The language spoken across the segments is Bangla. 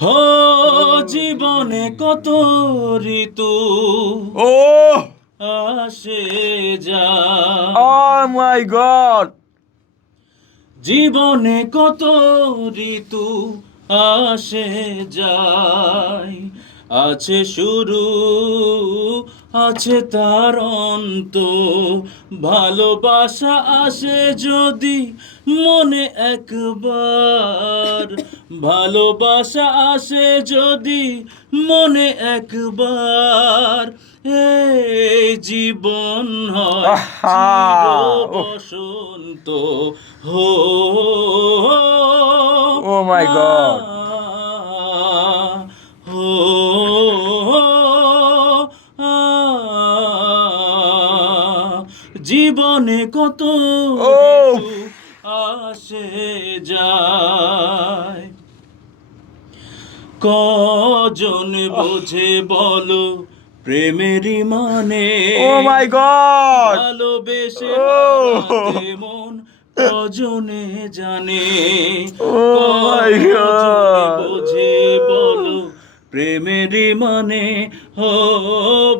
হো জীবনে কত ঋতু ও! আসে যা। Oh my God! জীবনে কত ঋতু আসে যায়। আছে শুরু আছে তার অন্ত ভালোবাসা আসে যদি মনে একবার। ভালোবাসা আসে যদি মনে একবার এই জীবন হয় বসন্ত হো। my God. জীবনে কত আসে যায়। কজন বোঝে বলো প্রেমেরই মানে? Oh my God! ভালোবেসে! মন কজনে জানে? my কজনে God! বোঝে বলো প্রেমেরই মানে? হো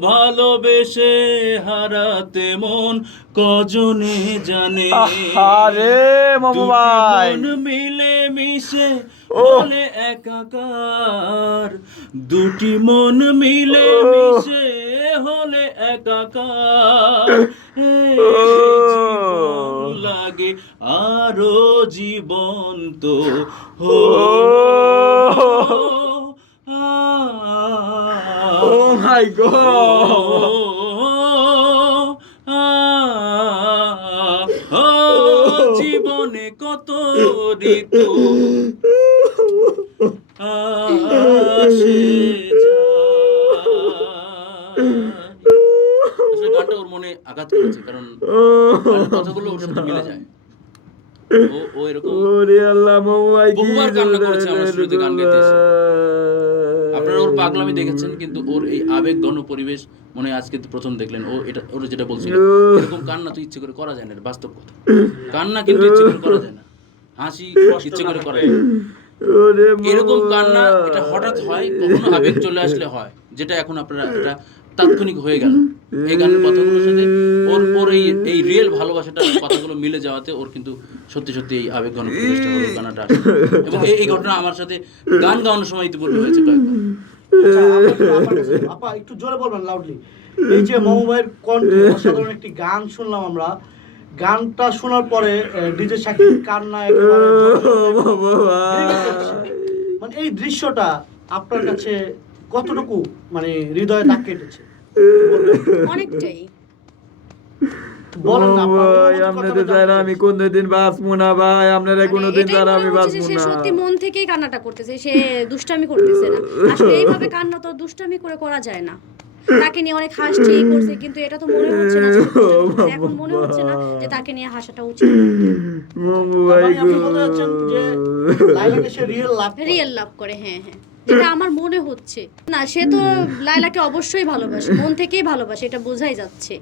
ভালোবেসে হারাতে মন কজনে জানে? আরে মামু ভাই! মন মিলে মিশে। বলে একাকার। দুটি মন মিলে মিশে হলে একাকার। লাগে আরও জীবন্ত হো। My God. কত ঋতু আসে আসলে গানটা ওর মনে আঘাত করেছে কারণ কথাগুলো ওর সাথে মিলে যায়। ও ও এরকম ওরে আল্লাহ মামু কি কান্না করেছে আমার শুরুতে গান গাইতে আপনারা ওর পাগলামি দেখেছেন কিন্তু ওর এই আবেগ পরিবেশ মনে হয় আজকে তো প্রথম দেখলেন। ও এটা ওর যেটা বলছিল এরকম কান্না তো ইচ্ছে করে করা যায় না বাস্তব কথা। কান্না কিন্তু ইচ্ছে করে করা যায় না। হাসি ইচ্ছে করে করা। এরকম কান্না এটা হঠাৎ হয় কখনো আবেগ চলে আসলে হয় যেটা এখন আপনারা এটা তাৎক্ষণিক হয়ে গেল। এই গানের কথাগুলোর সাথে ওর ওর এই এই রিয়েল ভালোবাসাটার কথাগুলো মিলে যাওয়াতে ওর কিন্তু সত্যি সত্যি এই আবেগ হলো গানটা। এবং এই ঘটনা আমার সাথে গান গাওয়ানোর সময় ইতিপূর্বে হয়েছে কয়েকবার। আচ্ছা, আপা- আপা একটু জোরে বলবেন লাউডলি এই যে মমু ভাইয়ের কণ্ঠে অসাধারণ একটি গান শুনলাম আমরা। গানটা শোনার পরে ডিজে শাকিব কান্না। মানে এই দৃশ্যটা আপনার কাছে কতটুকু মানে হৃদয়ে দাগ কেটেছে অনেকটাই ভাই, আপনাদের আমি। কোনদিন বাঁচবো না ভাই আপনারা মানে কোনোদিন আমি সে সত্যি মন থেকেই কান্নাটা করতেছে সে দুষ্টামি করতেছে না আসলে এইভাবে কান্না তো দুষ্টামি করে করা যায় না তাকে নিয়ে অনেক হাসছে এই করছে কিন্তু এটা তো মনে হচ্ছে না। এখন মনে হচ্ছে না যে তাকে নিয়ে হাসাটা উচিত। মামু ভাই মানে আপনি বলতে চাচ্ছেন যে লাইলাকে সে রিয়েল লাভ করে। রিয়েল লাভ করে হ্যাঁ হ্যাঁ। যেটা আমার মনে হচ্ছে। না সে তো লাইলাকে অবশ্যই ভালোবাসে মন থেকেই ভালোবাসে এটা বোঝাই যাচ্ছে।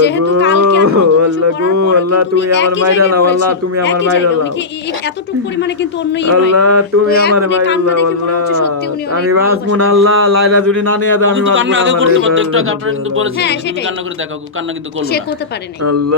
যেহেতু কালকে আমি কিছু করার তুমি আমার একই মাইরা জায়গায় আল্লাহ, তুমি আমার মাইরা দাও। এতটুকু পরিমাণে কিন্তু অন্য ইয়ে আল্লাহ তুমি আমার সত্যি উনি আমি বাঁচবো না আল্লাহ। লাইলা জুড়ি না নিয়ে দাও আমি কিন্তু বাঁচবো কান্না আগে করতে পারতো একটু আপনারা কিন্তু বলেছেন হ্যাঁ। কান্না করে দেখাও কান্না কিন্তু করল সে করতে পারে নাই। আল্লাহ।